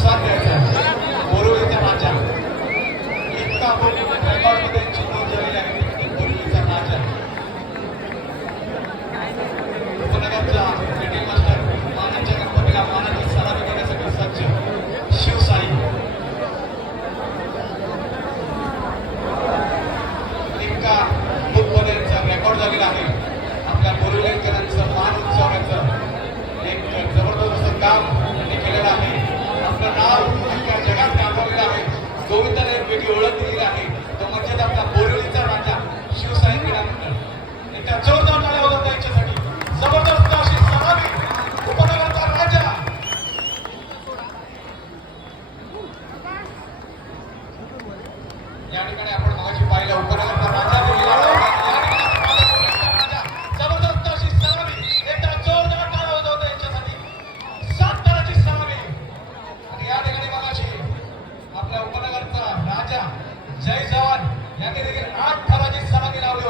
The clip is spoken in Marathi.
प्रतिसाद द्यायचा बोरिवलीचा राजा इतका रेकॉर्डमध्ये नोंद झालेली आहे. बोरिवलीचा राजा उपनगरचा लिटिल मास्टर मानाच्या गणपतीला मानाची सलामी देण्यासाठी सज्ज शिवसाई इतका बुकमध्येचा रेकॉर्ड झालेला आहे. आपल्या बोरिवलीकरांचं मान उंचावण्याचं एक जबरदस्त काम त्यांनी केलेलं आहे. आपलं नाव अख्ख्या जगात गाजवलेलं आहे. गोविंदाने एक वेगळी ओळख दिलेली आहे. तो म्हणजे आपला बोरिवलीचा राजा शिवसाई क्रीडा मंडळ. एकदा जोरदार टाळ्या वाजवत त्यांच्यासाठी. जबरदस्त अशी सलामी उपनगराचा राजा या ठिकाणी आपण मगाशी पाहिलं उपनगराचा राजा जबरदस्त अशी सलामी. एकदा जोरदार टाळ्या वाजवत यांच्यासाठी 7 ताराची सलामी. आणि या ठिकाणी मगाशी आपल्या उपनगरचा राजा जय जवान यांनी देखील 8 ताराची सलामी लावली.